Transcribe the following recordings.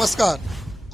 नमस्कार.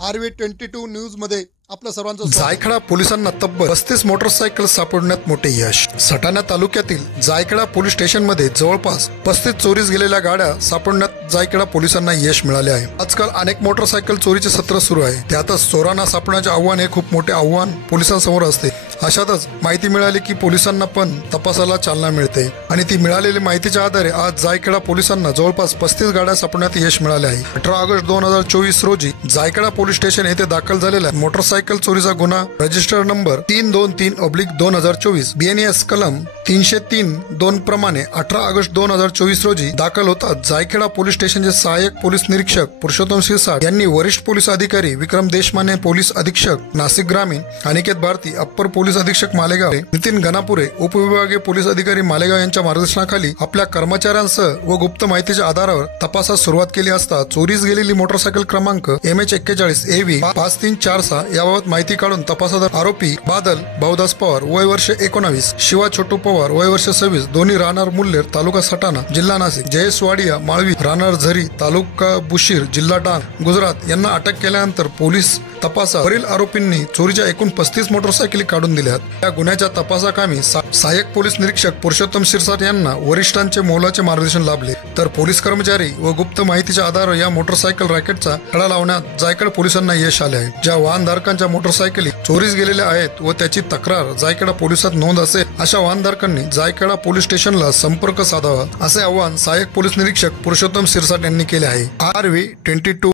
RV22 news मध्ये आपलं सर्वांचं स्वागत. जायखेडा पोलिसांना तब्बल 35 मोटरसायकल सापडण्यात मोठे यश. सटाणा तालुक्यातील जायखेडा पोलीस स्टेशनमध्ये जवळपास 35 चोरीस गेलेल्या गाड्या सापडण्यात जायखेडा पोलिसांना यश मिळाले आहे. आजकाल अनेक मोटरसायकल चोरीचे सत्र सुरू आहे. त्यातच चोरांना सापडण्याचे आव्हान हे खूप मोठे आव्हान पोलिसांसमोर असते. अशातच माहिती मिळाली की पोलिसांना पण तपासाला चालना मिळते आणि ती मिळालेली माहितीच्या आधारे आज जायखेडा पोलिसांना जवळपास 35 गाड्या सापडण्यात यश मिळाले आहे. 18 ऑगस्ट 2024 रोजी जायखेडा पोलीस स्टेशन येथे दाखल झालेला मोटरसायकल चोरीचा गुन्हा रजिस्टर नंबर 323/2024 BNS कलम 303(2) प्रमाणे 18 ऑगस्ट 2024 रोजी दाखल होतात. जायखेडा पोलीस स्टेशनचे सहाय्यक पोलीस निरीक्षक पुरुषोत्तम शिरसाट यांनी वरिष्ठ पोलीस अधिकारी विक्रम देशमाने, पोलीस अधीक्षक नाशिक ग्रामीण अनिकेत भारती, अप्पर पोलीस अधीक्षक मालेगाव नितीन गणापुरे, उपविभागीय पोलीस अधिकारी मालेगाव यांच्या मार्गदर्शनाखाली आपल्या कर्मचाऱ्यांसह व गुप्त माहितीच्या आधारावर तपासास सुरुवात केली असता चोरीस गेलेली मोटरसायकल क्रमांक MH41 AV 5346 याबाबत माहिती काढून तपासात आरोपी बादल भाऊदास पवार वय वर्ष 19, शिवा छोटू पवार वय वर्ष 26, दोन्ही राहणार मुल्लेर तालुका सटाणा जिल्हा नाशिक, जयेश वाडिया माळवी राहणार झरी तालुका बुशीर जिल्हा डांग गुजरात यांना अटक केल्यानंतर पोलीस तपासात वरील आरोपींनी चोरीच्या एकूण 35 मोटरसायकली काढून दिल्यात. या गुन्ह्याच्या तपासाकामी सहाय्यक पोलीस निरीक्षक पुरुषोत्तम शिरसाट यांना वरिष्ठांचे मोलाचे मार्गदर्शन लाभले. तर पोलीस कर्मचारी व गुप्त माहितीच्या आधारावर या मोटरसायकल रॅकेटचा खडा लावण्यात जायखेडा पोलिसांना यश आले आहे. ज्या वाहनधारकांच्या मोटरसायकली चोरीस गेलेल्या आहेत व त्याची तक्रार जायखेडा पोलिसात नोंद असेल अशा वाहनधारकांनी जायखेडा पोलीस स्टेशनला संपर्क साधावा असे आवाहन सहाय्यक पोलीस निरीक्षक पुरुषोत्तम शिरसाट यांनी केले आहे. RV22